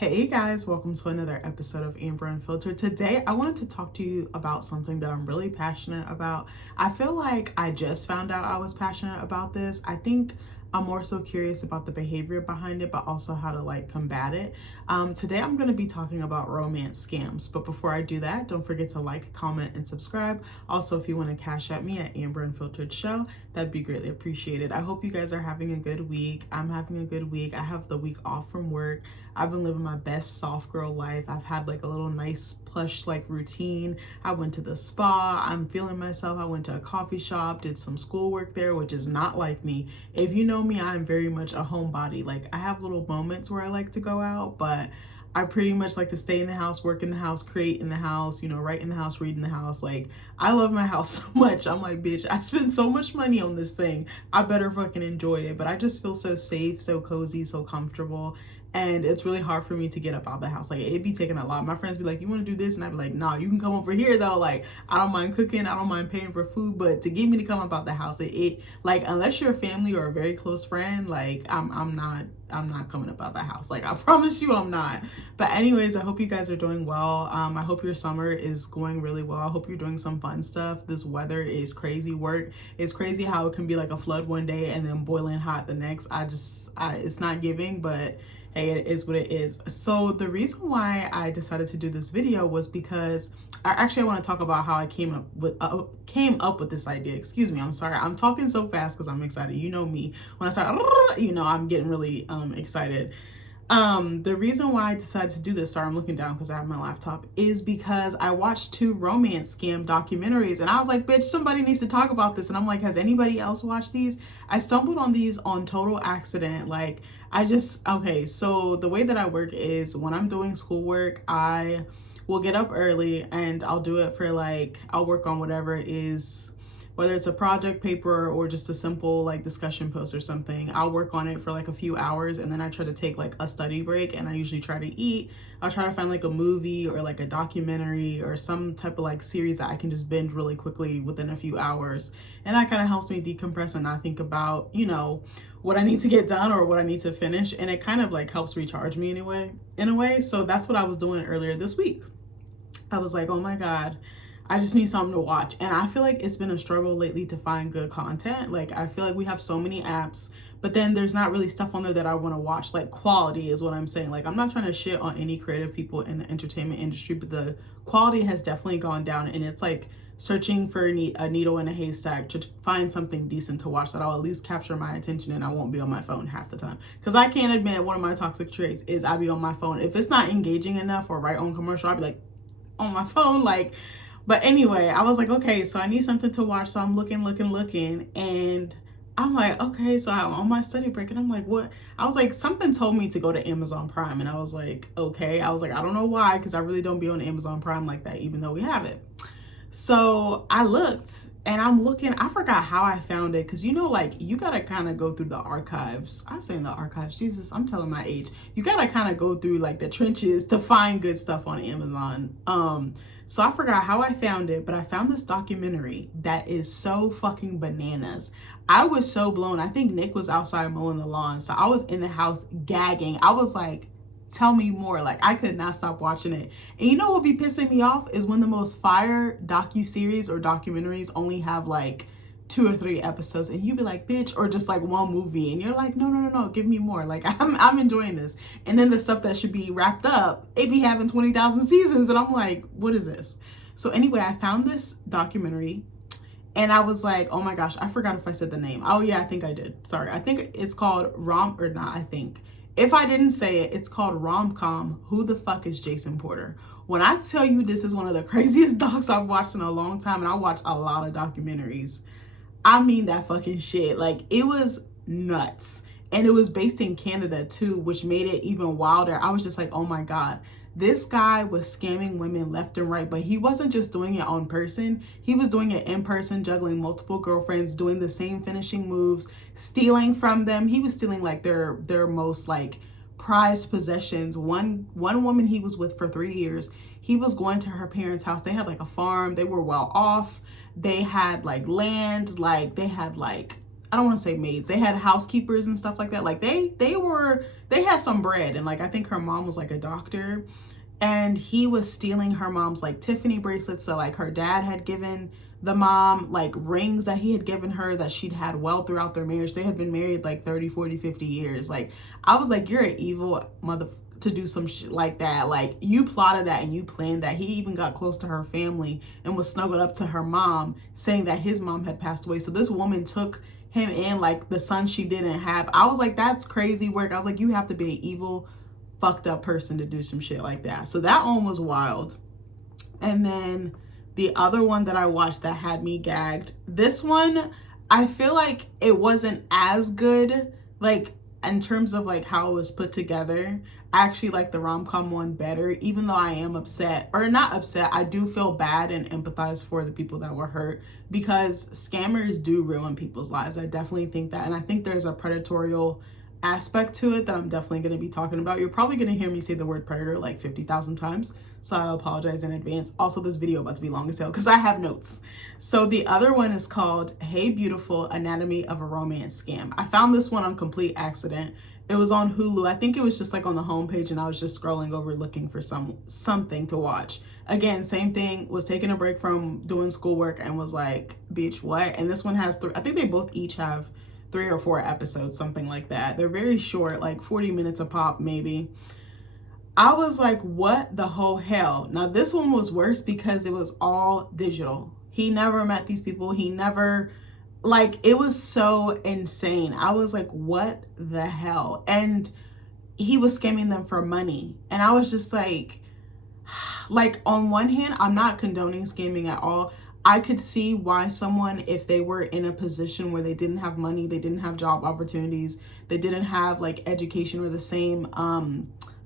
Hey guys, welcome to another episode of Amber Unfiltered. Today, I wanted to talk to you about something that I'm really passionate about. I feel like I just found out I was passionate about this. I think I'm more so curious about the behavior behind it, but also how to combat it. Today, I'm going to be talking about romance scams. But before I do that, don't forget to like, comment, and subscribe. Also, if you want to cash at me at Amber Unfiltered Show, that'd be greatly appreciated. I hope you guys are having a good week. I'm having a good week. I have the week off from work. I've been living my best soft girl life. I've had a little nice plush routine. I went to the spa. I'm feeling myself. I went to a coffee shop, did some schoolwork there, which is not like me. If you know me, I'm very much a homebody. I have little moments where I like to go out, but I pretty much like to stay in the house, work in the house, create in the house, write in the house, read in the house. I love my house so much. I'm like, bitch, I spend so much money on this thing. I better fucking enjoy it. But I just feel so safe, so cozy, so comfortable. And it's really hard for me to get up out of the house. It'd be taking a lot. My friends be like, you want to do this? And I'd be like, nah, you can come over here though. I don't mind cooking. I don't mind paying for food. But to get me to come up out the house, unless you're a family or a very close friend, I'm not coming up out the house. I promise you I'm not. But anyways, I hope you guys are doing well. I hope your summer is going really well. I hope you're doing some fun stuff. This weather is crazy. Work is crazy how it can be like a flood one day and then boiling hot the next. It's not giving, but hey, it is what it is. So the reason why I decided to do this video was because I want to talk about how I came up with this idea. Excuse me, I'm sorry. I'm talking so fast because I'm excited. You know me. When I start, I'm getting really excited. The reason why I decided to do this, sorry, I'm looking down because I have my laptop, is because I watched 2 romance scam documentaries and I was like, bitch, somebody needs to talk about this. And I'm like, has anybody else watched these? I stumbled on these on total accident. Okay, so the way that I work is when I'm doing schoolwork, I will get up early and I'll do it for I'll work on whatever it is, whether it's a project paper or just a simple discussion post or something. I'll work on it for a few hours and then I try to take a study break, and I usually try to eat. I'll try to find a movie or a documentary or some type of series that I can just binge really quickly within a few hours. And that kind of helps me decompress and not think about, what I need to get done or what I need to finish. And it kind of helps recharge me in a way. So that's what I was doing earlier this week. I was like, oh my God, I just need something to watch. And I feel like it's been a struggle lately to find good content. I feel like we have so many apps, but then there's not really stuff on there that I want to watch. Quality is what I'm saying. I'm not trying to shit on any creative people in the entertainment industry, but the quality has definitely gone down. And it's searching for a needle in a haystack to find something decent to watch that I'll at least capture my attention and I won't be on my phone half the time. Because I can't admit one of my toxic traits is I be on my phone. If it's not engaging enough or right on commercial, I'll be on my phone. But anyway, I was like, okay, so I need something to watch. So I'm looking, and I'm like, okay, so I'm on my study break, and I'm like, what? I was like, something told me to go to Amazon Prime, and I was like, okay. I was like, I don't know why, because I really don't be on Amazon Prime like that, even though we have it. So I looked, and I'm looking, I forgot how I found it, because you gotta kind of go through the archives. I say in the archives, Jesus, I'm telling my age. You gotta kind of go through the trenches to find good stuff on Amazon. So I forgot how I found it, but I found this documentary that is so fucking bananas. I was so blown. I think Nick was outside mowing the lawn, so I was in the house gagging. I was like, tell me more. I could not stop watching it. And you know what be pissing me off is when the most fire docu-series or documentaries only have 2 or 3 episodes, and you be like, bitch, or just one movie, and you're like, no, give me more. I'm enjoying this. And then the stuff that should be wrapped up, it be having 20,000 seasons, and I'm like, what is this? So anyway, I found this documentary, and I was like, oh my gosh, I forgot if I said the name. Oh yeah, I think I did. Sorry, I think it's called if I didn't say it, it's called Rom-Com, Who the Fuck is Jason Porter? When I tell you this is one of the craziest docs I've watched in a long time, and I watch a lot of documentaries, I mean that fucking shit. It was nuts. And it was based in Canada too, which made it even wilder. I was just like, oh my God. This guy was scamming women left and right, but he wasn't just doing it on person. He was doing it in person, juggling multiple girlfriends, doing the same finishing moves, stealing from them. He was stealing their most prized possessions. One woman he was with for 3 years, he was going to her parents' house. They had a farm. They were well off. They had land. They had I don't want to say maids. They had housekeepers and stuff like that. Like they had some bread, and like I think her mom was like a doctor, and he was stealing her mom's like Tiffany bracelets that like her dad had given the mom, like rings that he had given her that she'd had well throughout their marriage. They had been married like 30, 40, 50 years. Like I was like, you're an evil mother to do some shit like that. Like you plotted that and you planned that. He even got close to her family and was snuggled up to her mom, saying that his mom had passed away. So this woman took him in like the son she didn't have. I was like, that's crazy work. I was like, you have to be an evil, fucked up person to do some shit like that. So that one was wild. And then the other one that I watched that had me gagged, this one, I feel like it wasn't as good, like in terms of like how it was put together. I actually like the rom-com one better, even though I am upset, or not upset, I do feel bad and empathize for the people that were hurt, because scammers do ruin people's lives. I definitely think that. And I think there's a predatory aspect to it that I'm definitely going to be talking about. You're probably going to hear me say the word predator like 50,000 times, so I apologize in advance. Also, this video about to be long as hell because I have notes. So the other one is called Hey Beautiful, Anatomy of a Romance Scam. I found this one on complete accident. It was on Hulu. I think it was just like on the homepage, and I was just scrolling over looking for something to watch. Again, same thing, was taking a break from doing schoolwork and was like, bitch, what? And this one has I think they both each have 3 or 4 episodes, something like that. They're very short, like 40 minutes a pop maybe. I was like, what the whole hell? Now this one was worse because it was all digital. He never met these people. He never, like, it was so insane. I was like, what the hell? And he was scamming them for money. And I was just like on one hand, I'm not condoning scamming at all. I could see why someone, if they were in a position where they didn't have money, they didn't have job opportunities, they didn't have like education or the same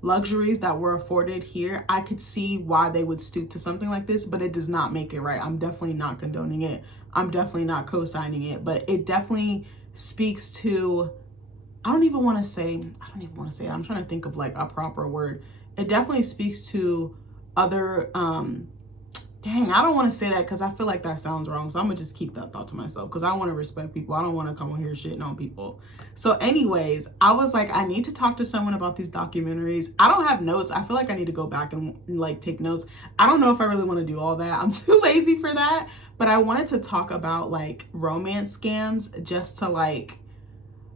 luxuries that were afforded here, I could see why they would stoop to something like this, but it does not make it right. I'm definitely not condoning it. I'm definitely not co-signing it, but it definitely speaks to, I don't even want to say, I'm trying to think of like a proper word. It definitely speaks to other, dang, I don't want to say that because I feel like that sounds wrong. So I'm going to just keep that thought to myself because I want to respect people. I don't want to come on here shitting on people. So anyways, I was like, I need to talk to someone about these documentaries. I don't have notes. I feel like I need to go back and like take notes. I don't know if I really want to do all that. I'm too lazy for that. But I wanted to talk about like romance scams just to like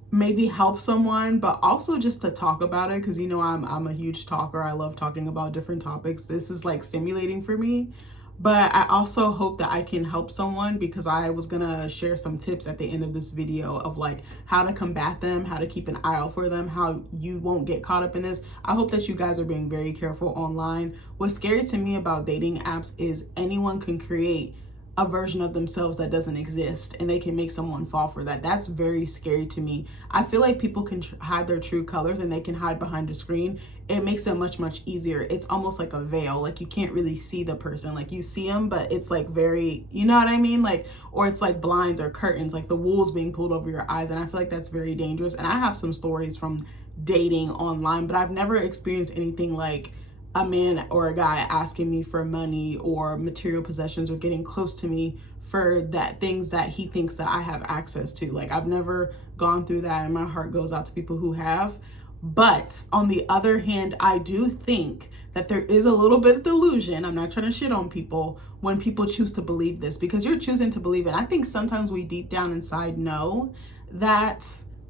maybe help someone, but also just to talk about it because, you know, I'm a huge talker. I love talking about different topics. This is like stimulating for me. But I also hope that I can help someone because I was gonna share some tips at the end of this video of like how to combat them, how to keep an eye out for them, how you won't get caught up in this. I hope that you guys are being very careful online. What's scary to me about dating apps is anyone can create a version of themselves that doesn't exist and they can make someone fall for that. That's very scary to me. I feel like people can hide their true colors and they can hide behind a screen. It makes it much, much easier. It's almost like a veil. Like you can't really see the person. Like you see them, but it's like very, you know what I mean? Like, or it's like blinds or curtains, like the wool's being pulled over your eyes. And I feel like that's very dangerous. And I have some stories from dating online, but I've never experienced anything like a man or a guy asking me for money or material possessions or getting close to me for that things that he thinks that I have access to. Like I've never gone through that, and my heart goes out to people who have. But on the other hand, I do think that there is a little bit of delusion. I'm not trying to shit on people when people choose to believe this, because you're choosing to believe it. I think sometimes we deep down inside know that,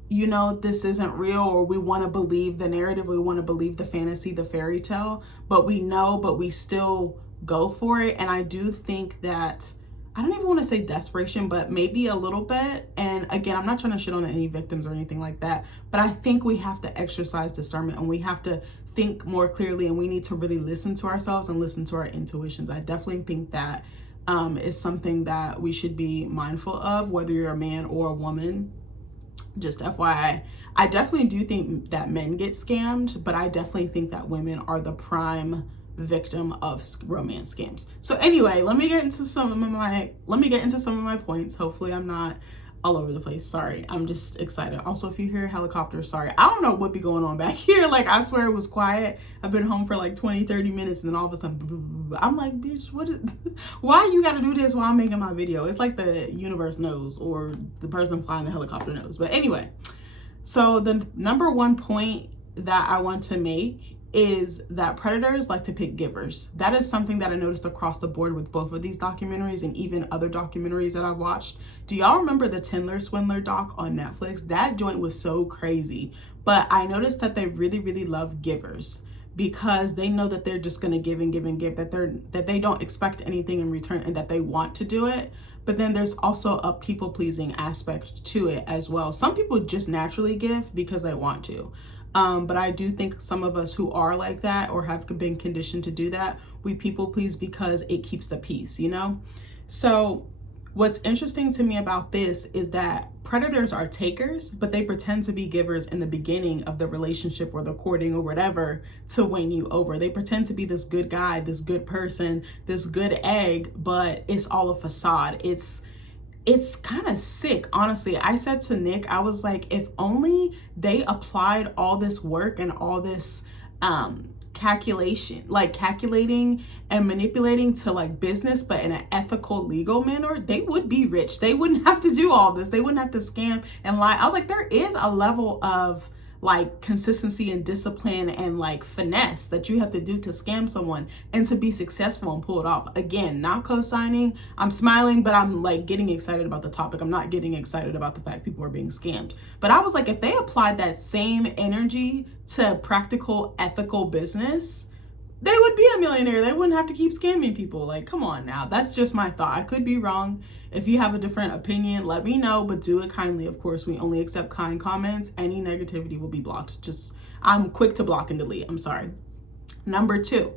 you know, this isn't real, or we want to believe the narrative, we want to believe the fantasy, the fairy tale, but we know, but we still go for it. And I do think that, I don't even want to say desperation, but maybe a little bit. And again, I'm not trying to shit on any victims or anything like that, but I think we have to exercise discernment and we have to think more clearly, and we need to really listen to ourselves and listen to our intuitions. I definitely think that is something that we should be mindful of, whether you're a man or a woman. Just FYI, I definitely do think that men get scammed, but I definitely think that women are the prime victim of romance scams. So anyway, let me get into some of my points. Hopefully I'm not all over the place. Sorry, I'm just excited. Also, if you hear a helicopter, sorry. I don't know what be going on back here. Like, I swear it was quiet. I've been home for like 20, 30 minutes, and then all of a sudden, I'm like, bitch, why you gotta do this while I'm making my video? It's like the universe knows, or the person flying the helicopter knows. But anyway, so the number one point that I want to make is that predators like to pick givers. That is something that I noticed across the board with both of these documentaries and even other documentaries that I've watched. Do y'all remember the Tinder Swindler doc on Netflix? That joint was so crazy. But I noticed that they really, really love givers because they know that they're just going to give and give and give, that they don't expect anything in return and that they want to do it. But then there's also a people-pleasing aspect to it as well. Some people just naturally give because they want to. But I do think some of us who are like that or have been conditioned to do that, we people please because it keeps the peace, you know? So what's interesting to me about this is that predators are takers, but they pretend to be givers in the beginning of the relationship or the courting or whatever to win you over. They pretend to be this good guy, this good person, this good egg, but it's all a facade. It's kind of sick, honestly. I said to Nick, I was like, if only they applied all this work and all this calculating and manipulating to like business, but in an ethical, legal manner, they would be rich. They wouldn't have to do all this. They wouldn't have to scam and lie. I was like, there is a level of like consistency and discipline and like finesse that you have to do to scam someone and to be successful and pull it off. Again, not co-signing. I'm smiling, but I'm like getting excited about the topic. I'm not getting excited about the fact people are being scammed. But I was like, if they applied that same energy to practical, ethical business, they would be a millionaire. They wouldn't have to keep scamming people. Like, come on now. That's just my thought. I could be wrong. If you have a different opinion, let me know, but do it kindly. Of course, we only accept kind comments. Any negativity will be blocked. I'm quick to block and delete. I'm sorry. Number 2,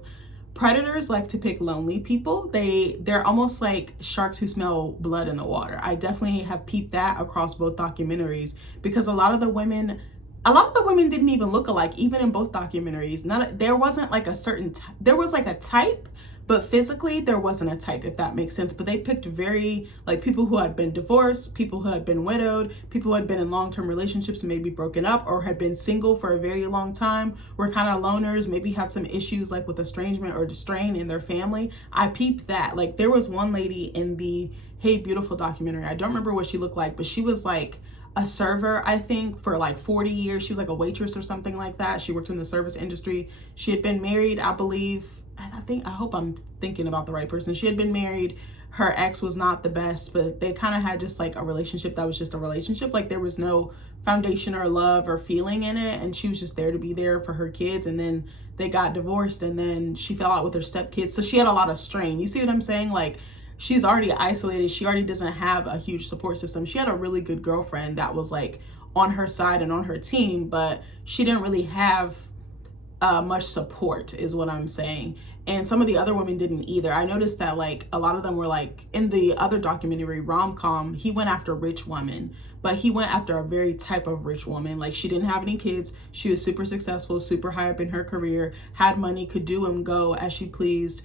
predators like to pick lonely people. They're almost like sharks who smell blood in the water. I definitely have peeped that across both documentaries because a lot of the women didn't even look alike, even in both documentaries. There wasn't like there was like a type, but physically there wasn't a type, if that makes sense. But they picked very like people who had been divorced, people who had been widowed, people who had been in long-term relationships, maybe broken up, or had been single for a very long time, were kind of loners, maybe had some issues like with estrangement or strain in their family. I peeped that. Like there was one lady in the Hey Beautiful documentary. I don't remember what she looked like, but she was like a server, I think, for like 40 years. She was like a waitress or something like that. She worked in the service industry. She had been married, I believe. I hope I'm thinking about the right person. She had been married. Her ex was not the best, but they kind of had just like a relationship that was just a relationship. Like there was no foundation or love or feeling in it. And she was just there to be there for her kids. And then they got divorced and then she fell out with her stepkids. So she had a lot of strain. You see what I'm saying? Like she's already isolated. She already doesn't have a huge support system. She had a really good girlfriend that was like on her side and on her team, but she didn't really have much support is what I'm saying. And some of the other women didn't either. I noticed that like a lot of them were like in the other documentary Rom-Com, he went after rich women, but he went after a very type of rich woman. Like she didn't have any kids. She was super successful, super high up in her career, had money, could do and go as she pleased,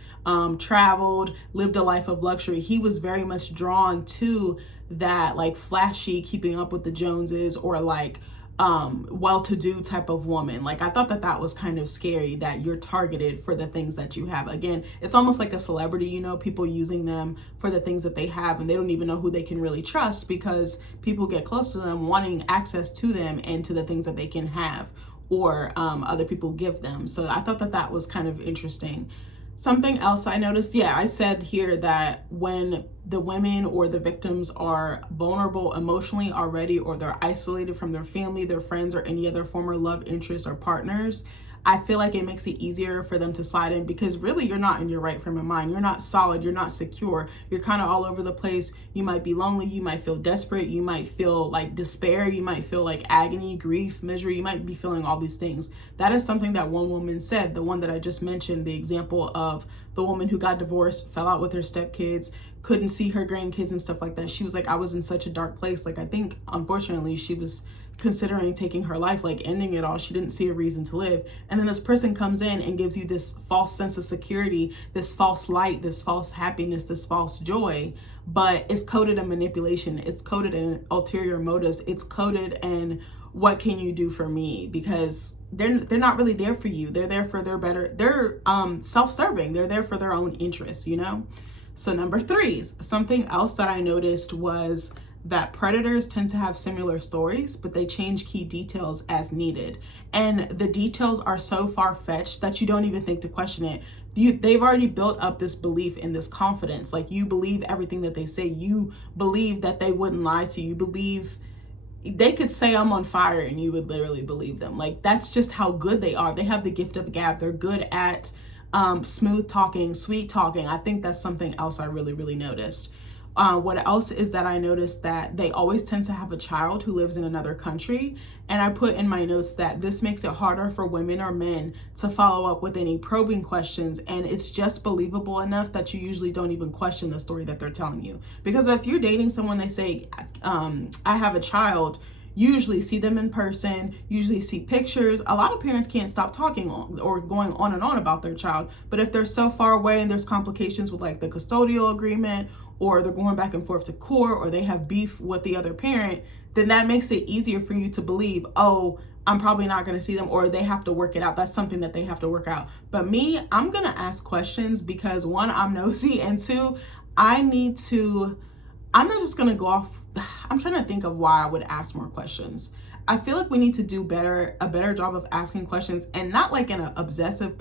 traveled, lived a life of luxury. He was very much drawn to that like flashy, keeping up with the Joneses or like well-to-do type of woman. Like I thought that was kind of scary that you're targeted for the things that you have. Again, it's almost like a celebrity, you know, people using them for the things that they have and they don't even know who they can really trust because people get close to them wanting access to them and to the things that they can have or other people give them. So I thought that was kind of interesting. Something else I noticed, I said here that when the women or the victims are vulnerable emotionally already, or they're isolated from their family, their friends, or any other former love interests or partners, I feel like it makes it easier for them to slide in because really you're not in your right frame of mind. You're not solid. You're not secure. You're kind of all over the place. You might be lonely. You might feel desperate. You might feel like despair. You might feel like agony, grief, misery. You might be feeling all these things. That is something that one woman said, the one that I just mentioned, the example of the woman who got divorced, fell out with her stepkids, couldn't see her grandkids and stuff like that. She was like, I was in such a dark place. Like, I think, unfortunately, she was considering taking her life, like ending it all. She didn't see a reason to live. And then this person comes in and gives you this false sense of security, this false light, this false happiness, this false joy. But it's coded in manipulation. It's coded in ulterior motives. It's coded in what can you do for me? Because they're not really there for you. They're there for their better. They're self-serving. They're there for their own interests, you know? So number 3, something else that I noticed was that predators tend to have similar stories, but they change key details as needed. And the details are so far-fetched that you don't even think to question it. They've already built up this belief and this confidence. Like, you believe everything that they say. You believe that they wouldn't lie to you. You believe they could say I'm on fire and you would literally believe them. Like, that's just how good they are. They have the gift of gab. They're good at smooth talking, sweet talking. I think that's something else I really noticed. What else is that I noticed that they always tend to have a child who lives in another country. And I put in my notes that this makes it harder for women or men to follow up with any probing questions. And it's just believable enough that you usually don't even question the story that they're telling you. Because if you're dating someone, they say, I have a child, usually see them in person, usually see pictures. A lot of parents can't stop talking or going on and on about their child. But if they're so far away and there's complications with like the custodial agreement, or they're going back and forth to court, or they have beef with the other parent, then that makes it easier for you to believe, oh, I'm probably not going to see them, or they have to work it out. That's something that they have to work out. But me, I'm going to ask questions because 1, I'm nosy, and 2, I'm not just going to go off. I'm trying to think of why I would ask more questions. I feel like we need to do a better job of asking questions, and not like in an obsessive,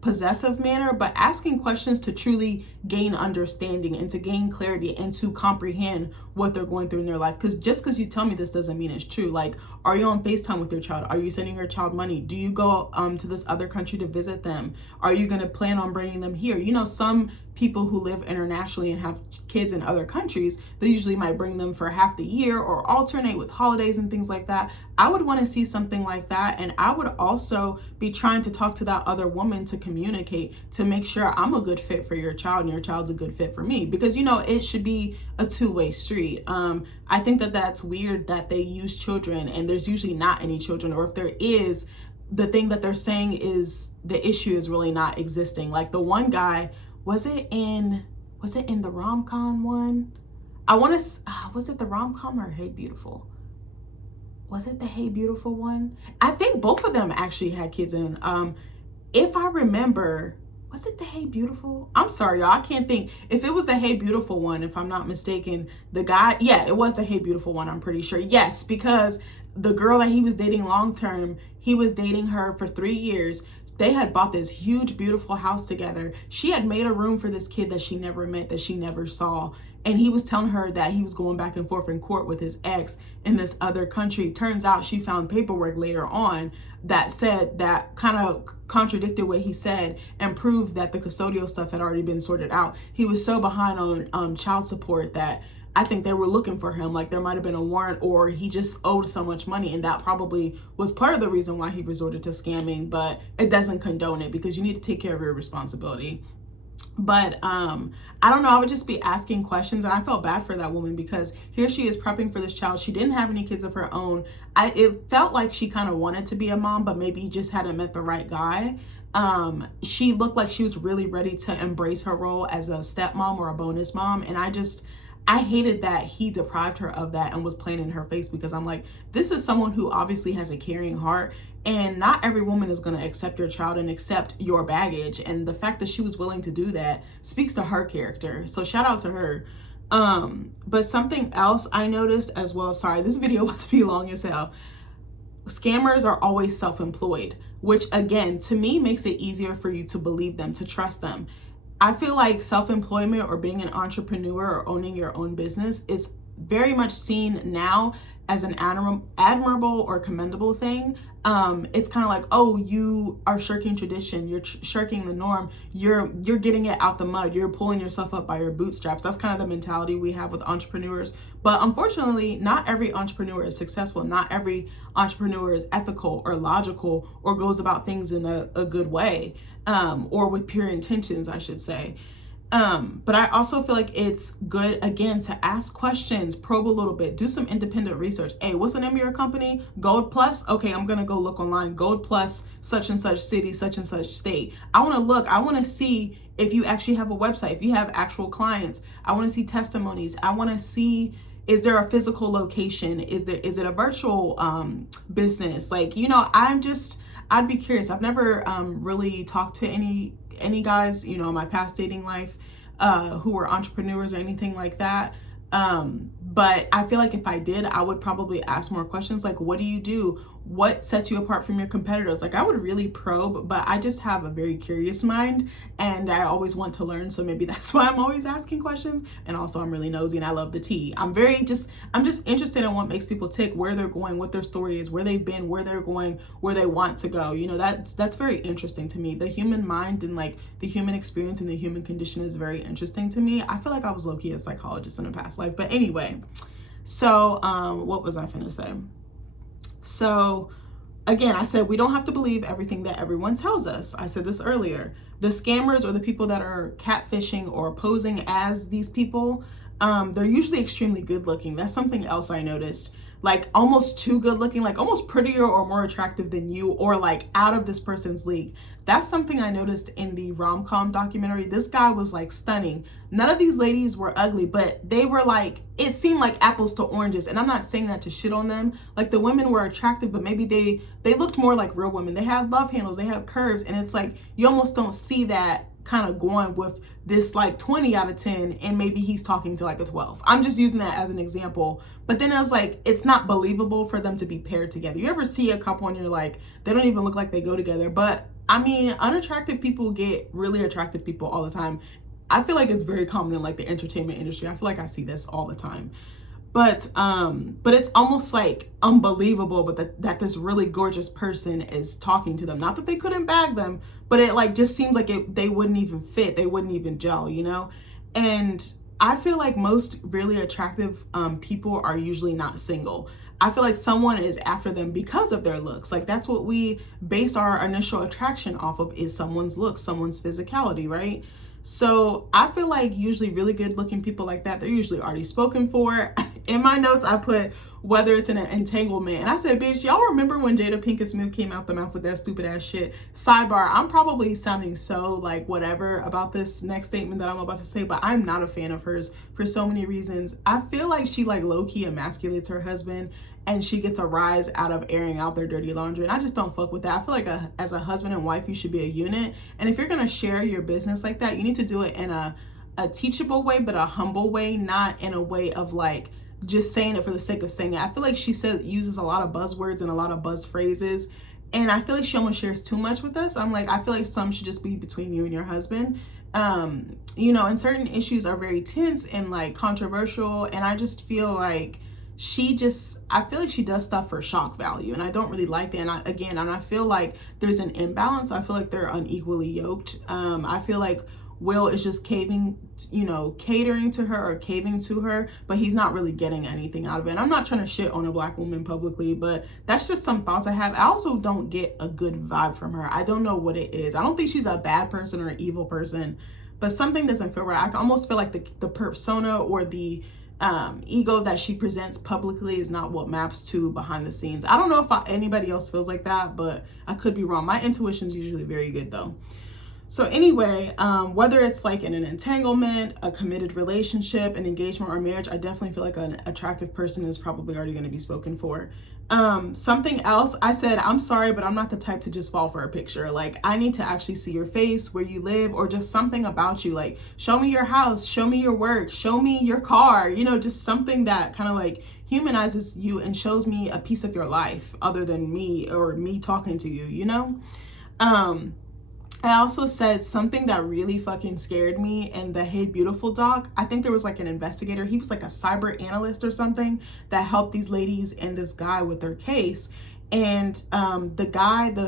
possessive manner, but asking questions to truly gain understanding and to gain clarity and to comprehend what they're going through in their life. Because just because you tell me this doesn't mean it's true. Like, are you on FaceTime with your child? Are you sending your child money? Do you go to this other country to visit them? Are you going to plan on bringing them here? You know, some people who live internationally and have kids in other countries, they usually might bring them for half the year or alternate with holidays and things like that. I would want to see something like that. And I would also be trying to talk to that other woman to communicate, to make sure I'm a good fit for your child and your child's a good fit for me. Because, you know, it should be a two-way street. I think that that's weird that they use children and there's usually not any children, or if there is, the thing that they're saying is the issue is really not existing. Like the one guy, was it in the rom-com one? Was it the rom-com or Hey Beautiful? Was it the Hey Beautiful one? I think both of them actually had kids in. If I remember, was it the Hey Beautiful? I'm sorry, y'all, I can't think. If it was the Hey Beautiful one, if I'm not mistaken, the guy, yeah, it was the Hey Beautiful one, I'm pretty sure. Yes, because the girl that he was dating long-term, he was dating her for 3 years. They had bought this huge, beautiful house together. She had made a room for this kid that she never met, that she never saw. And he was telling her that he was going back and forth in court with his ex in this other country. Turns out she found paperwork later on that said, that kind of contradicted what he said and proved that the custodial stuff had already been sorted out. He was so behind on child support that I think they were looking for him. Like there might have been a warrant, or he just owed so much money, and that probably was part of the reason why he resorted to scamming. But it doesn't condone it, because you need to take care of your responsibility. But I don't know, I would just be asking questions, and I felt bad for that woman because here she is prepping for this child. She didn't have any kids of her own. It felt like she kind of wanted to be a mom, but maybe just hadn't met the right guy. She looked like she was really ready to embrace her role as a stepmom or a bonus mom, and I hated that he deprived her of that and was playing in her face, because I'm like, this is someone who obviously has a caring heart, and not every woman is going to accept your child and accept your baggage. And the fact that she was willing to do that speaks to her character. So shout out to her. But something else I noticed as well, sorry, this video must be long as hell. Scammers are always self-employed, which again, to me, makes it easier for you to believe them, to trust them. I feel like self-employment or being an entrepreneur or owning your own business is very much seen now as an admirable or commendable thing. It's kind of like, oh, you are shirking tradition, you're shirking the norm, you're getting it out the mud, you're pulling yourself up by your bootstraps. That's kind of the mentality we have with entrepreneurs. But unfortunately, not every entrepreneur is successful. Not every entrepreneur is ethical or logical or goes about things in a good way, or with pure intentions, I should say. But I also feel like it's good, again, to ask questions, probe a little bit, do some independent research. Hey, what's the name of your company? Gold Plus? Okay, I'm going to go look online. Gold Plus, such and such city, such and such state. I want to look. I want to see if you actually have a website, if you have actual clients. I want to see testimonies. I want to see, is there a physical location? Is it a virtual business? Like, I'd be curious. I've never really talked to any guys, in my past dating life who were entrepreneurs or anything like that. But I feel like if I did, I would probably ask more questions like, what do you do? What sets you apart from your competitors? Like, I would really probe, but I just have a very curious mind and I always want to learn. So maybe that's why I'm always asking questions. And also I'm really nosy and I love the tea. I'm just interested in what makes people tick, where they're going, what their story is, where they've been, where they're going, where they want to go. That's very interesting to me. The human mind and like the human experience and the human condition is very interesting to me. I feel like I was low-key a psychologist in a past life. But anyway, so what was I finna say? So again, I said we don't have to believe everything that everyone tells us. I said this earlier. The scammers or the people that are catfishing or posing as these people, they're usually extremely good looking. That's something else I noticed. Like almost too good looking, like almost prettier or more attractive than you, or like out of this person's league. That's something I noticed in the rom-com documentary. This guy was like stunning. None of these ladies were ugly, but they were like, it seemed like apples to oranges. And I'm not saying that to shit on them. Like the women were attractive, but maybe they looked more like real women. They had love handles, they have curves. And it's like, you almost don't see that kind of going with this like 20 out of 10 and maybe he's talking to like a 12. I'm just using that as an example. But then I was like, it's not believable for them to be paired together. You ever see a couple and you're like, they don't even look like they go together. But I mean, unattractive people get really attractive people all the time. I feel like it's very common in like the entertainment industry. I feel like I see this all the time. But it's almost like unbelievable, but that this really gorgeous person is talking to them. Not that they couldn't bag them, but it like just seems like they wouldn't even fit. They wouldn't even gel, And I feel like most really attractive people are usually not single. I feel like someone is after them because of their looks. Like that's what we based our initial attraction off of, is someone's looks, someone's physicality, right? So I feel like usually really good looking people like that, they're usually already spoken for. In my notes, I put whether it's in an entanglement. And I said, bitch, y'all remember when Jada Pinkett Smith came out the mouth with that stupid ass shit? Sidebar, I'm probably sounding so like whatever about this next statement that I'm about to say, but I'm not a fan of hers for so many reasons. I feel like she like low-key emasculates her husband and she gets a rise out of airing out their dirty laundry. And I just don't fuck with that. I feel like as a husband and wife, you should be a unit. And if you're gonna share your business like that, you need to do it in a teachable way, but a humble way, not in a way of like just saying it for the sake of saying it. I feel like she uses a lot of buzzwords and a lot of buzz phrases. And I feel like she almost shares too much with us. I'm like, I feel like some should just be between you and your husband. And certain issues are very tense and like controversial. And I just feel like I feel like she does stuff for shock value, and I don't really like that. And I feel like there's an imbalance. I feel like they're unequally yoked. I feel like Will is just catering to her or caving to her, but he's not really getting anything out of it. And I'm not trying to shit on a black woman publicly, but that's just some thoughts I have. I also don't get a good vibe from her. I don't know what it is. I don't think she's a bad person or an evil person, but something doesn't feel right. I almost feel like the persona or the ego that she presents publicly is not what maps to behind the scenes. I don't know if anybody else feels like that, but I could be wrong. My intuition is usually very good though. So anyway, whether it's like in an entanglement, a committed relationship, an engagement, or marriage, I definitely feel like an attractive person is probably already going to be spoken for. Something else, I said, I'm sorry, but I'm not the type to just fall for a picture. Like, I need to actually see your face, where you live, or just something about you. Like, show me your house, show me your work, show me your car, just something that kind of like humanizes you and shows me a piece of your life other than me or me talking to you, I also said something that really fucking scared me in the Hey Beautiful doc. I think there was like an investigator. He was like a cyber analyst or something that helped these ladies and this guy with their case. And the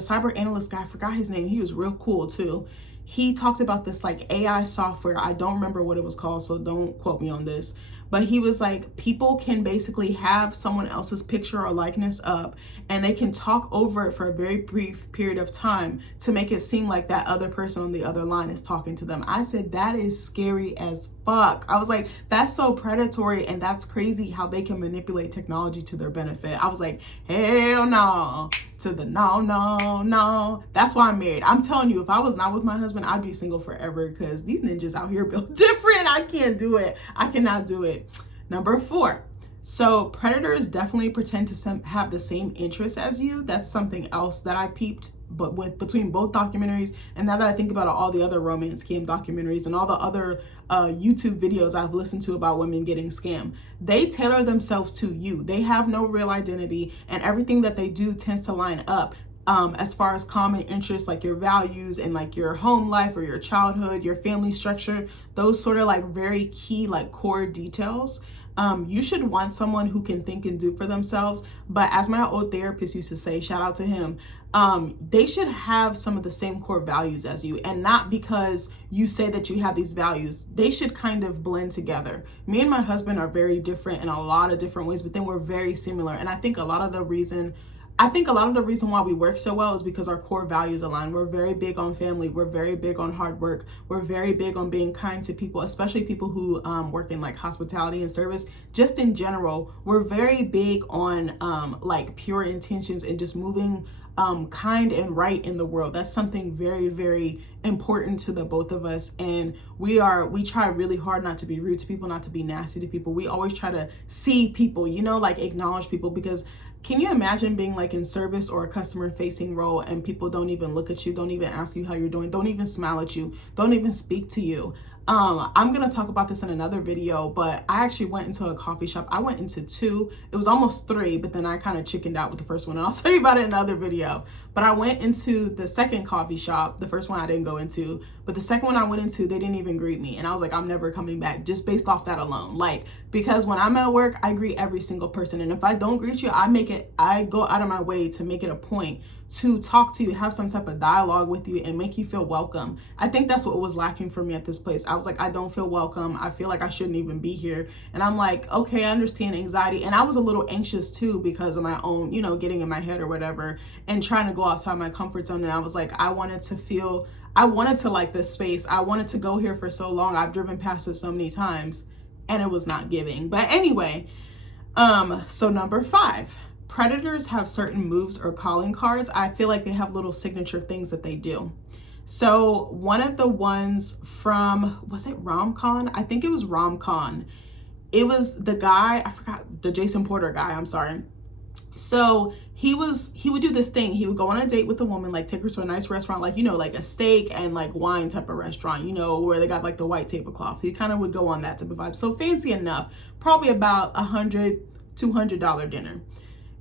cyber analyst guy, I forgot his name. He was real cool too. He talked about this like AI software. I don't remember what it was called, so don't quote me on this. but he was like, people can basically have someone else's picture or likeness up and they can talk over it for a very brief period of time to make it seem like that other person on the other line is talking to them. I said, that is scary as fuck. I was like, that's so predatory, and that's crazy how they can manipulate technology to their benefit. I was like, hell no, to the no. That's why I'm married. I'm telling you, if I was not with my husband, I'd be single forever, because these ninjas out here built different. I can't do it. I cannot do it. Number 4. So predators definitely pretend to have the same interests as you. That's something else that I peeped, but between both documentaries, and now that I think about all the other romance scam documentaries and all the other YouTube videos I've listened to about women getting scammed, they tailor themselves to you. They have no real identity, and everything that they do tends to line up as far as common interests, like your values and like your home life or your childhood, your family structure, those sort of like very key like core details. You should want someone who can think and do for themselves. But as my old therapist used to say, shout out to him, they should have some of the same core values as you, and not because you say that you have these values. They should kind of blend together. Me and my husband are very different in a lot of different ways, but then we're very similar. And I think a lot of the reason why we work so well is because our core values align. We're very big on family. We're very big on hard work. We're very big on being kind to people, especially people who work in like hospitality and service. Just in general, we're very big on like pure intentions and just moving kind and right in the world. That's something very, very important to the both of us. And we try really hard not to be rude to people, not to be nasty to people. We always try to see people, like acknowledge people, because can you imagine being like in service or a customer facing role and people don't even look at you, don't even ask you how you're doing, don't even smile at you, don't even speak to you? I'm going to talk about this in another video, but I actually went into a coffee shop. I went into 2, it was almost 3, but then I kind of chickened out with the first one, and I'll tell you about it in another video. But I went into the second coffee shop. The first one I didn't go into, but the second one I went into, they didn't even greet me. And I was like, I'm never coming back, just based off that alone. Like, because when I'm at work, I greet every single person. And if I don't greet you, I go out of my way to make it a point to talk to you, have some type of dialogue with you, and make you feel welcome. I think that's what was lacking for me at this place. I was like, I don't feel welcome. I feel like I shouldn't even be here. And I'm like, okay, I understand anxiety. And I was a little anxious too, because of my own, getting in my head or whatever, and trying to go outside my comfort zone. And I was like, I wanted to like this space. I wanted to go here for so long. I've driven past it so many times, and it was not giving. But anyway, so number 5. Predators have certain moves or calling cards. I feel like they have little signature things that they do. So one of the ones from, was it Rom-Con? I think it was Rom-Con. It was the guy, I forgot, the Jason Porter guy, I'm sorry. So he would do this thing. He would go on a date with a woman, like take her to a nice restaurant, like, like a steak and like wine type of restaurant, where they got like the white tablecloths. He kind of would go on that type of vibe. So fancy enough, probably about $100, $200 dinner.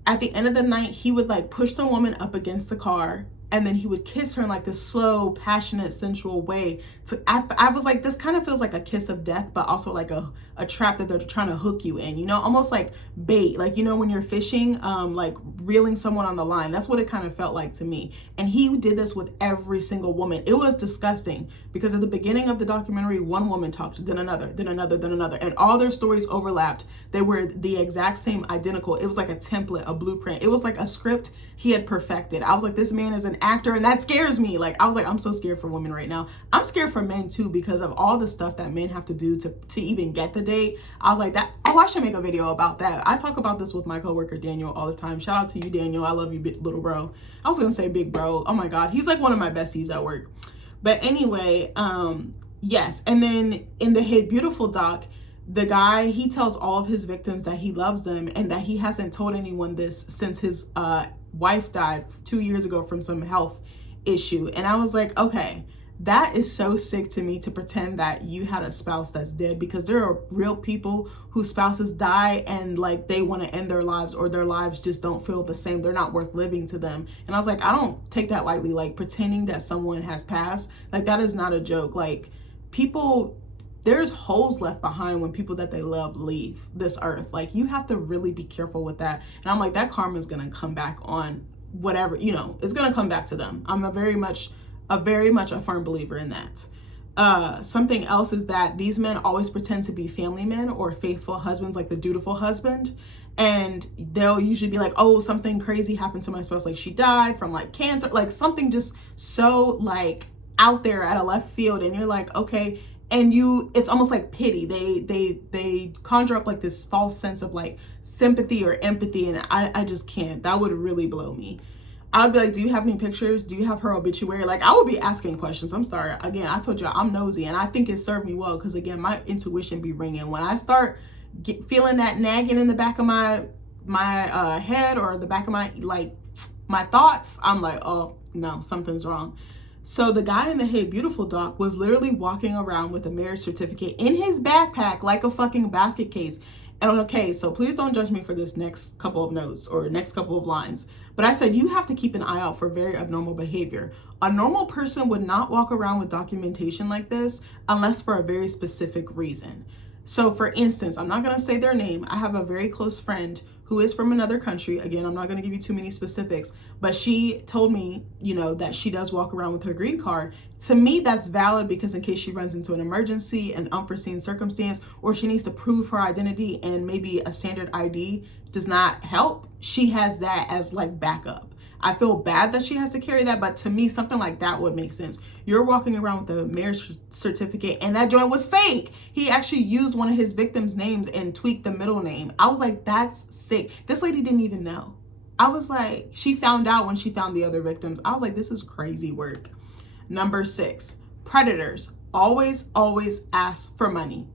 At the end of the night, he would like push the woman up against the car, and then he would kiss her in like this slow, passionate, sensual way. I was like, this kind of feels like a kiss of death, but also like a trap that they're trying to hook you in, almost like bait, like, when you're fishing, like reeling someone on the line. That's what it kind of felt like to me. And he did this with every single woman. It was disgusting, because at the beginning of the documentary, one woman talked, then another, then another, then another, and all their stories overlapped. They were the exact same, identical. It was like a template, a blueprint. It was like a script he had perfected. I was like, this man is an actor, and that scares me. Like, I was like, I'm so scared for women right now. I'm scared for men too, because of all the stuff that men have to do to even get the date. I was like, I should make a video about that. I talk about this with my coworker Daniel all the time. Shout out to you, Daniel. I love you, little bro. I was gonna say big bro. Oh my God, he's like one of my besties at work. But anyway, yes. And then in the Hey Beautiful doc, the guy, he tells all of his victims that he loves them and that he hasn't told anyone this since his wife died 2 years ago from some health issue. And I was like, okay, that is so sick to me, to pretend that you had a spouse that's dead, because there are real people whose spouses die and like they want to end their lives, or their lives just don't feel the same. They're not worth living to them. And I was like, I don't take that lightly. Like, pretending that someone has passed, like, that is not a joke. Like, people, there's holes left behind when people that they love leave this earth. Like, you have to really be careful with that. And I'm like, that karma is going to come back on whatever, it's going to come back to them. I'm a very much a firm believer in that. Something else is that these men always pretend to be family men or faithful husbands, like the dutiful husband. And they'll usually be like, oh, something crazy happened to my spouse. Like she died from like cancer, like something just so like out there at a left field. And you're like, okay. And it's almost like pity. They conjure up like this false sense of like sympathy or empathy. And I just can't. That would really blow me. I'd be like, do you have any pictures? Do you have her obituary? Like, I would be asking questions. I'm sorry. Again, I told you I'm nosy, and I think it served me well because, again, my intuition be ringing. When I start feeling that nagging in the back of my head or the back of my thoughts, I'm like, oh, no, something's wrong. So the guy in the Hey Beautiful doc was literally walking around with a marriage certificate in his backpack like a fucking basket case. And okay, so please don't judge me for this next couple of notes or next couple of lines. But I said, you have to keep an eye out for very abnormal behavior. A normal person would not walk around with documentation like this unless for a very specific reason. So for instance, I'm not going to say their name. I have a very close friend who is from another country. Again, I'm not going to give you too many specifics, but she told me, that she does walk around with her green card. To me, that's valid because in case she runs into an emergency, an unforeseen circumstance, or she needs to prove her identity and maybe a standard ID does not help, she has that as like backup. I feel bad that she has to carry that, but to me, something like that would make sense. You're walking around with a marriage certificate and that joint was fake. He actually used one of his victims' names and tweaked the middle name. I was like, that's sick. This lady didn't even know. I was like, she found out when she found the other victims. I was like, this is crazy work. Number 6, predators always ask for money.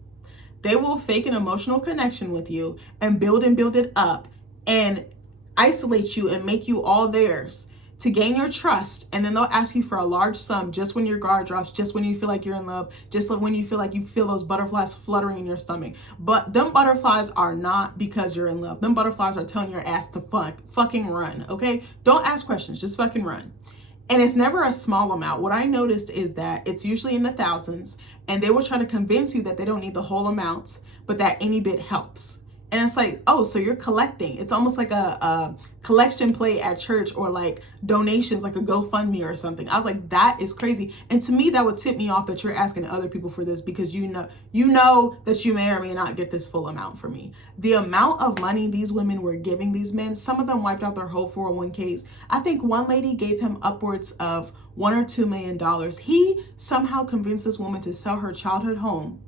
They will fake an emotional connection with you and build it up and isolate you and make you all theirs to gain your trust. And then they'll ask you for a large sum just when your guard drops, just when you feel like you're in love, just when you feel like you feel those butterflies fluttering in your stomach. But them butterflies are not because you're in love. Them butterflies are telling your ass to fucking run, okay? Don't ask questions, just fucking run. And it's never a small amount. What I noticed is that it's usually in the thousands, and they will try to convince you that they don't need the whole amount, but that any bit helps. And it's like, oh, so you're collecting. It's almost like a collection plate at church or like donations, like a GoFundMe or something. I was like, that is crazy. And to me, that would tip me off that you're asking other people for this because you know that you may or may not get this full amount for me. The amount of money these women were giving these men, some of them wiped out their whole 401ks. I think one lady gave him upwards of $1 or $2 million. He somehow convinced this woman to sell her childhood home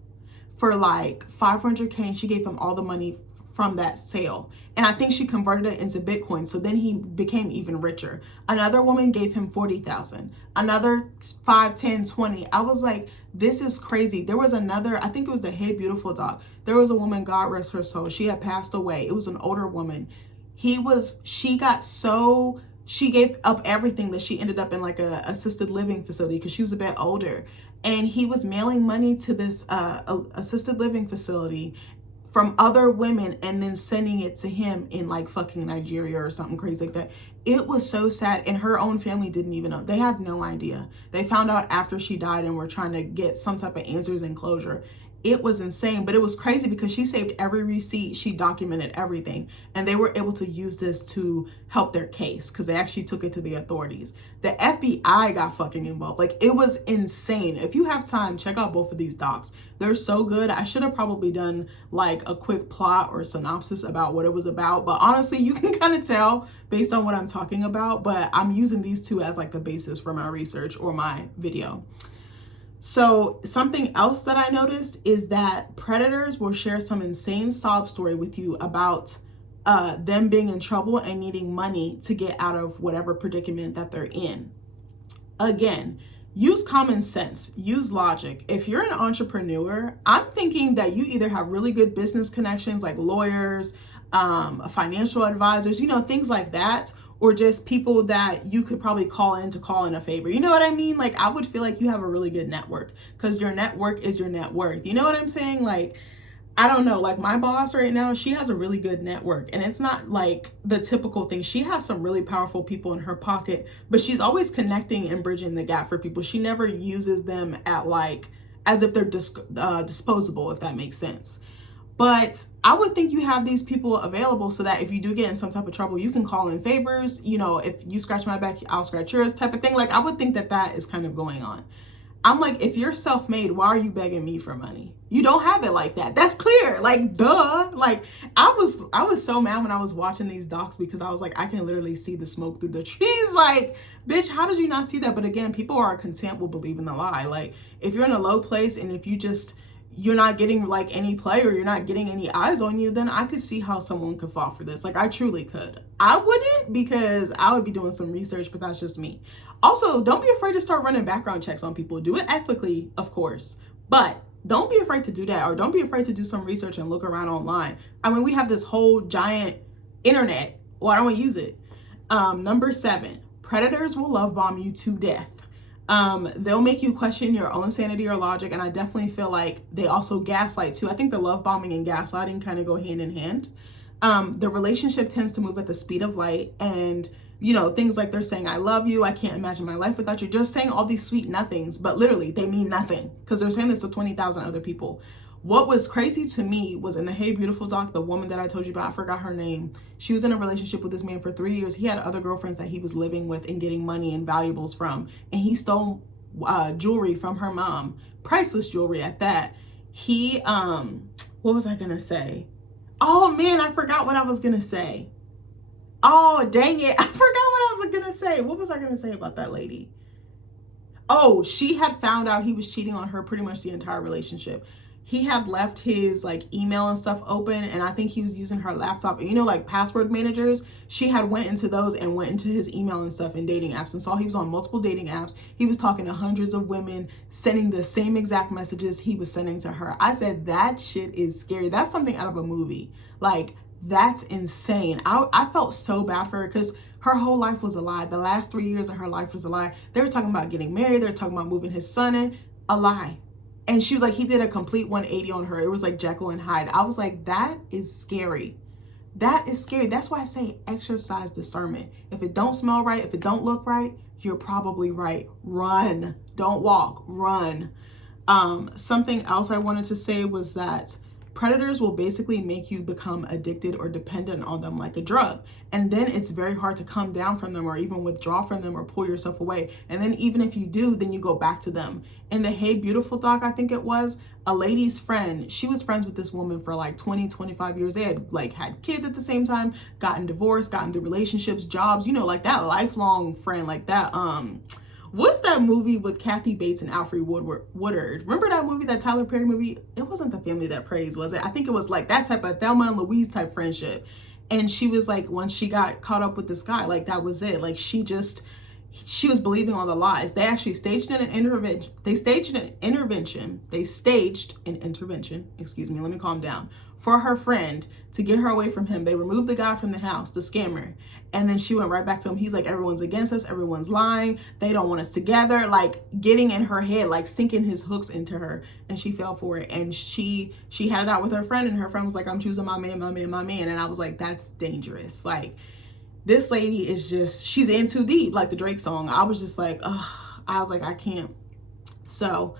for like $500K, and she gave him all the money from that sale. And I think she converted it into Bitcoin. So then he became even richer. Another woman gave him 40,000, another 5, 10, 20. I was like, this is crazy. There was another, I think it was the Hey Beautiful doc. There was a woman, God rest her soul. She had passed away. It was an older woman. She gave up everything that she ended up in like a assisted living facility because she was a bit older. And he was mailing money to this assisted living facility from other women and then sending it to him in like fucking Nigeria or something crazy like that. It was so sad. And her own family didn't even know. They had no idea. They found out after she died and were trying to get some type of answers and closure. It was insane, but it was crazy because she saved every receipt. She documented everything, and they were able to use this to help their case because they actually took it to the authorities. The FBI got fucking involved. Like, it was insane. If you have time, check out both of these docs. They're so good. I should have probably done like a quick plot or synopsis about what it was about, but honestly, you can kind of tell based on what I'm talking about, but I'm using these two as like the basis for my research or my video. So something else that I noticed is that predators will share some insane sob story with you about them being in trouble and needing money to get out of whatever predicament that they're in. Again, use common sense, use logic. If you're an entrepreneur, I'm thinking that you either have really good business connections like lawyers, financial advisors, things like that, or just people that you could probably call in a favor. You know what I mean? Like, I would feel like you have a really good network because your network is your net worth. You know what I'm saying? Like, I don't know, like my boss right now, she has a really good network, and it's not like the typical thing. She has some really powerful people in her pocket, but she's always connecting and bridging the gap for people. She never uses them at like, as if they're disposable, if that makes sense. But I would think you have these people available so that if you do get in some type of trouble, you can call in favors. If you scratch my back, I'll scratch yours type of thing. Like, I would think that that is kind of going on. I'm like, if you're self-made, why are you begging me for money? You don't have it like that. That's clear. Like, duh. Like, I was so mad when I was watching these docs because I was like, I can literally see the smoke through the trees. Like, bitch, how did you not see that? But again, people who are content will believe in the lie. Like, if you're in a low place and if you're not getting like any play or you're not getting any eyes on you, then I could see how someone could fall for this. Like, I truly could. I wouldn't, because I would be doing some research, but that's just me. Also, don't be afraid to start running background checks on people. Do it ethically, of course, but don't be afraid to do that, or don't be afraid to do some research and look around online. I mean, we have this whole giant internet. Well, I don't want to use it. Number 7, predators will love bomb you to death. They'll make you question your own sanity or logic, and I definitely feel like they also gaslight too. I think the love bombing and gaslighting kind of go hand in hand. The relationship tends to move at the speed of light, and things like they're saying, I love you, I can't imagine my life without you, just saying all these sweet nothings, but literally they mean nothing because they're saying this to 20,000 other people. What was crazy to me was in the Hey Beautiful doc, the woman that I told you about, I forgot her name. She was in a relationship with this man for 3 years. He had other girlfriends that he was living with and getting money and valuables from. And he stole jewelry from her mom, priceless jewelry at that. He, what was I gonna say? Oh man, I forgot what I was gonna say. Oh, dang it. I forgot what I was gonna say. What was I gonna say about that lady? Oh, she had found out he was cheating on her pretty much the entire relationship. He had left his like email and stuff open, and I think he was using her laptop. And like password managers, she had went into those and went into his email and stuff in dating apps and saw he was on multiple dating apps. He was talking to hundreds of women, sending the same exact messages he was sending to her. I said, that shit is scary. That's something out of a movie. Like, that's insane. I felt so bad for her because her whole life was a lie. The last 3 years of her life was a lie. They were talking about getting married. They were talking about moving his son in. A lie. And she was like, he did a complete 180 on her. It was like Jekyll and Hyde. I was like, that is scary. That is scary. That's why I say exercise discernment. If it don't smell right, if it don't look right, you're probably right. Run. Don't walk. Run. Something else I wanted to say was that predators will basically make you become addicted or dependent on them like a drug. And then it's very hard to come down from them or even withdraw from them or pull yourself away. And then even if you do, then you go back to them. In the Hey Beautiful doc, I think it was, a lady's friend, she was friends with this woman for like 20, 25 years. They had like had kids at the same time, gotten divorced, gotten through relationships, jobs, like that lifelong friend, like that, what's that movie with Kathy Bates and Alfred Woodard? Remember that movie, that Tyler Perry movie? It wasn't The Family That Prays, was it? I think it was like that type of Thelma and Louise type friendship. And she was like, once she got caught up with this guy, like that was it. Like she was believing all the lies. They actually staged an intervention. Excuse me, let me calm down. For her friend to get her away from him. They removed the guy from the house, the scammer. And then she went right back to him. He's like, everyone's against us. Everyone's lying. They don't want us together. Like getting in her head, like sinking his hooks into her. And she fell for it. And she had it out with her friend. And her friend was like, I'm choosing my man, my man, my man. And I was like, that's dangerous. Like, this lady is just, she's in too deep, like the Drake song. I was just like, ugh, I was like, I can't. So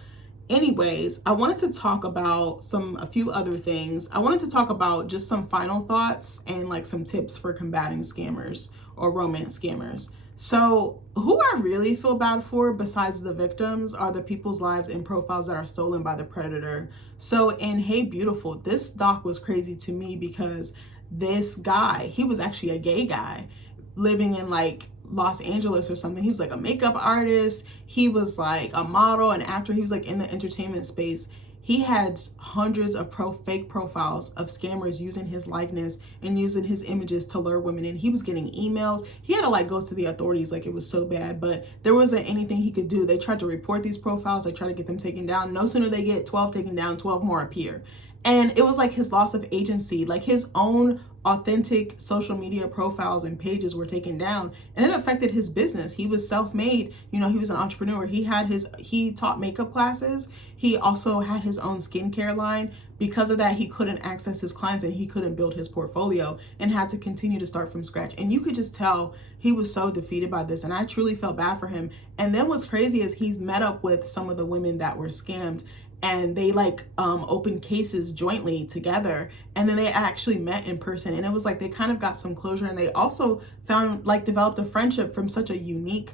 anyways, I wanted to talk about a few other things. I wanted to talk about just some final thoughts and like some tips for combating scammers or romance scammers. So who I really feel bad for besides the victims are the people's lives and profiles that are stolen by the predator. So in Hey Beautiful, this doc was crazy to me because this guy, he was actually a gay guy living in like Los Angeles or something. He was like a makeup artist. He was like a model, an actor. He was like in the entertainment space. He had hundreds of fake profiles of scammers using his likeness and using his images to lure women in. He was getting emails. He had to like go to the authorities, like it was so bad, but there wasn't anything he could do. They tried to report these profiles. They tried to get them taken down. No sooner they get 12 taken down, 12 more appear. And it was like his loss of agency, like his own authentic social media profiles and pages were taken down, and it affected his business. He was self-made, he was an entrepreneur. He taught makeup classes. He also had his own skincare line. Because of that, he couldn't access his clients and he couldn't build his portfolio and had to continue to start from scratch. And you could just tell he was so defeated by this, and I truly felt bad for him. And then what's crazy is he's met up with some of the women that were scammed, and they like opened cases jointly together, and then they actually met in person, and it was like they kind of got some closure, and they also found like developed a friendship from such a unique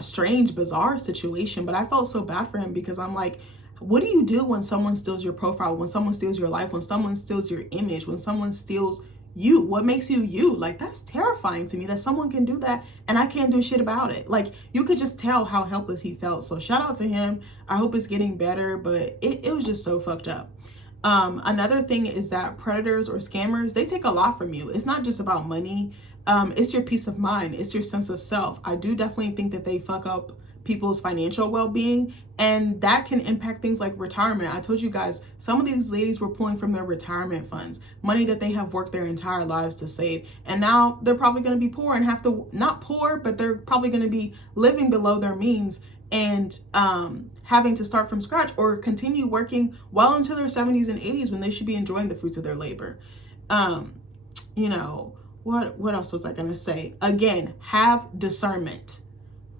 strange, bizarre situation, but I felt so bad for him because I'm like, what do you do when someone steals your profile, when someone steals your life, when someone steals your image, when someone steals you? What makes you you? Like, that's terrifying to me that someone can do that and I can't do shit about it. Like, you could just tell how helpless he felt. So shout out to him. I hope it's getting better, but it was just so fucked up. Another thing is that predators or scammers, they take a lot from you. It's not just about money. It's your peace of mind. It's your sense of self. I do definitely think that they fuck up people's financial well-being, and that can impact things like retirement. I told you guys, some of these ladies were pulling from their retirement funds, money that they have worked their entire lives to save, and now they're probably going to be poor and have to, not poor, but they're probably going to be living below their means and having to start from scratch or continue working well into their 70s and 80s when they should be enjoying the fruits of their labor. You know, what else was I going to say? Again, have discernment.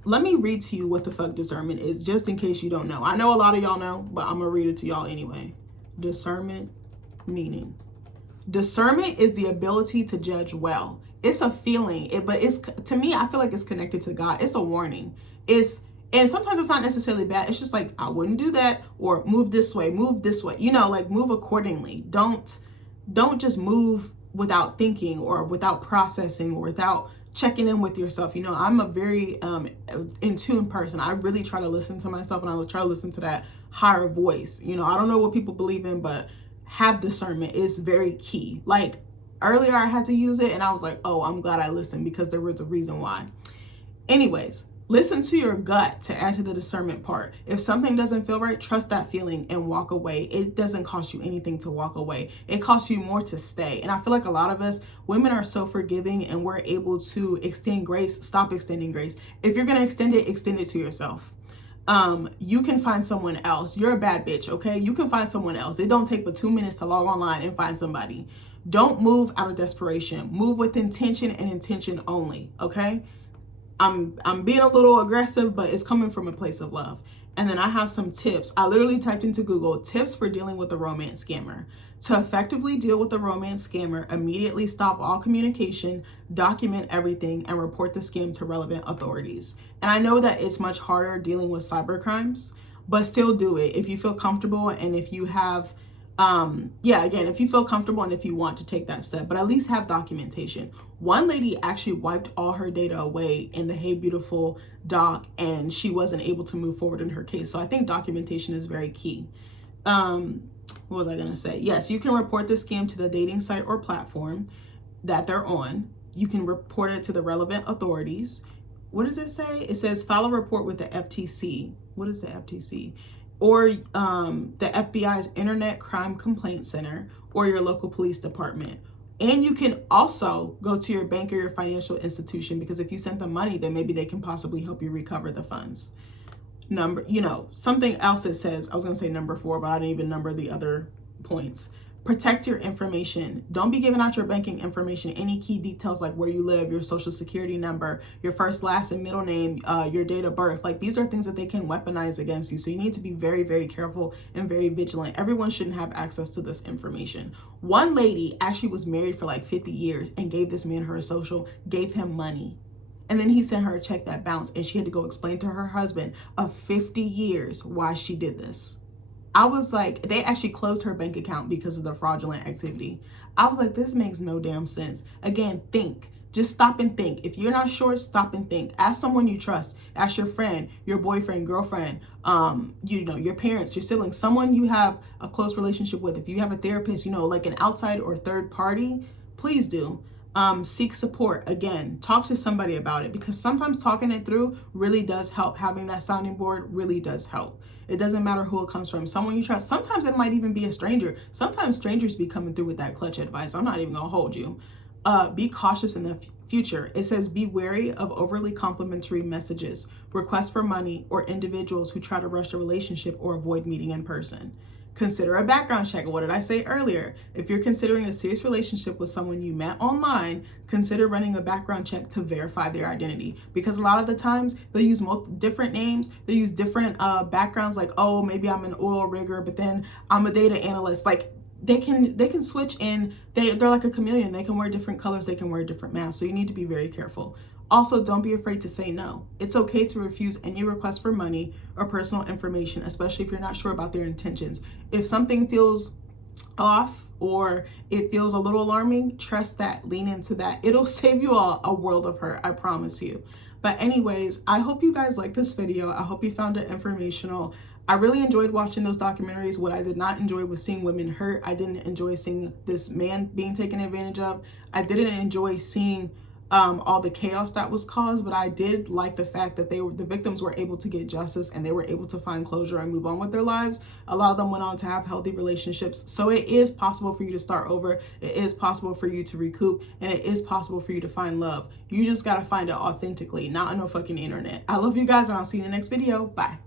Let me read to you what the fuck discernment is, just in case you don't know. I know a lot of y'all know, but I'm gonna read it to y'all anyway. Discernment meaning. Discernment is the ability to judge well. It's a feeling, but it's, to me, I feel like it's connected to God. It's a warning. And sometimes it's not necessarily bad. It's just like, I wouldn't do that, or move this way, you know, like move accordingly. Don't just move without thinking or without processing or without checking in with yourself. You know, I'm a very in tune person. I really try to listen to myself, and I try to listen to that higher voice. You know, I don't know what people believe in, but have discernment is very key. Like earlier I had to use it and I was like, oh, I'm glad I listened because there was a reason why. Anyways, listen to your gut to add to the discernment part. If something doesn't feel right, trust that feeling and walk away. It doesn't cost you anything to walk away. It costs you more to stay. And I feel like a lot of us women are so forgiving and we're able to extend grace. Stop extending grace. If you're going to extend it to yourself. You can find someone else. You're a bad bitch, okay? You can find someone else. It don't take but 2 minutes to log online and find somebody. Don't move out of desperation. Move with intention and intention only, okay? I'm being a little aggressive, but it's coming from a place of love. And then I have some tips. I literally typed into Google tips for dealing with a romance scammer. To effectively deal with a romance scammer, immediately stop all communication, document everything, and report the scam to relevant authorities. And I know that it's much harder dealing with cyber crimes, but still do it if you feel comfortable and if you have if you feel comfortable and if you want to take that step, but at least have documentation. One lady actually wiped all her data away in the Hey Beautiful doc, and she wasn't able to move forward in her case. So I think documentation is very key. What was I gonna say? Yes, you can report the scam to the dating site or platform that they're on. You can report it to the relevant authorities. What does it say? It says file a report with the FTC. What is the FTC? Or the FBI's Internet Crime Complaint Center, or your local police department. And you can also go to your bank or your financial institution, because if you sent them money, then maybe they can possibly help you recover the funds. Something else it says, I was gonna say number 4, but I didn't even number the other points. Protect your information. Don't be giving out your banking information, any key details like where you live, your social security number, your first, last, and middle name, your date of birth. Like, these are things that they can weaponize against you. So you need to be very, very careful and very vigilant. Everyone shouldn't have access to this information. One lady actually was married for like 50 years and gave this man her social, gave him money. And then he sent her a check that bounced, and she had to go explain to her husband of 50 years why she did this. I was like, they actually closed her bank account because of the fraudulent activity. I was like, this makes no damn sense. Again, think. Just stop and think. If you're not sure, stop and think. Ask someone you trust. Ask your friend, your boyfriend, girlfriend, your parents, your siblings, someone you have a close relationship with. If you have a therapist, like an outside or third party, please do. Seek support. Again, talk to somebody about it, because sometimes talking it through really does help. Having that sounding board really does help. It doesn't matter who it comes from, someone you trust. Sometimes it might even be a stranger. Sometimes strangers be coming through with that clutch advice. I'm not even gonna hold you. Be cautious in the future. It says be wary of overly complimentary messages, requests for money, or individuals who try to rush a relationship or avoid meeting in person. Consider a background check. What did I say earlier? If you're considering a serious relationship with someone you met online, consider running a background check to verify their identity. Because a lot of the times they use different names, they use different backgrounds, like, oh, maybe I'm an oil rigger, but then I'm a data analyst. Like, they can switch in. They're like a chameleon. They can wear different colors, they can wear different masks. So you need to be very careful. Also, don't be afraid to say no. It's okay to refuse any request for money or personal information, especially if you're not sure about their intentions. If something feels off or it feels a little alarming, trust that, lean into that. It'll save you a world of hurt, I promise you. But anyways, I hope you guys like this video. I hope you found it informational. I really enjoyed watching those documentaries. What I did not enjoy was seeing women hurt. I didn't enjoy seeing this man being taken advantage of. I didn't enjoy seeing all the chaos that was caused, but I did like the fact that the victims were able to get justice and they were able to find closure and move on with their lives. A lot of them went on to have healthy relationships. So it is possible for you to start over. It is possible for you to recoup, and it is possible for you to find love. You just got to find it authentically, not on no fucking internet. I love you guys, and I'll see you in the next video. Bye.